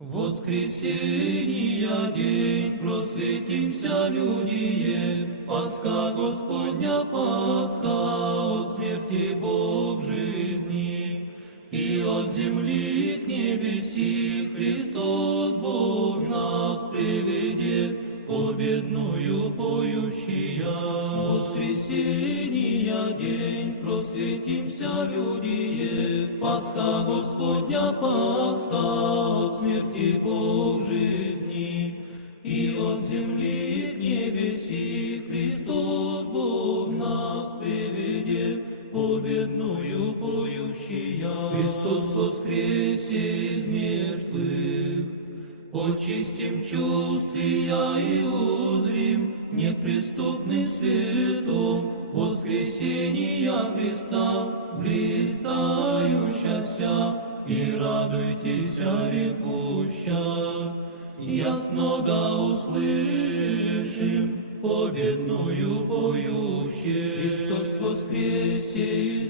Воскресения день просветимся, людие, Пасха Господня, Пасха, от смерти Бог жизни, и от земли к небеси Христос Бог нас приведет, победную поющия. Воскресения день просветимся, людие, Пасха Господня, Пасха, смерти Бог жизни, и от земли к небеси Христос Бог нас приведет, победную поющия. Христос воскресе из мертвых, Очистим чувствия и узрим неприступным светом воскресения Христа, блистающася, и радуйтесь, рекуща. Ясно да услышим победную поющий Христос воскресе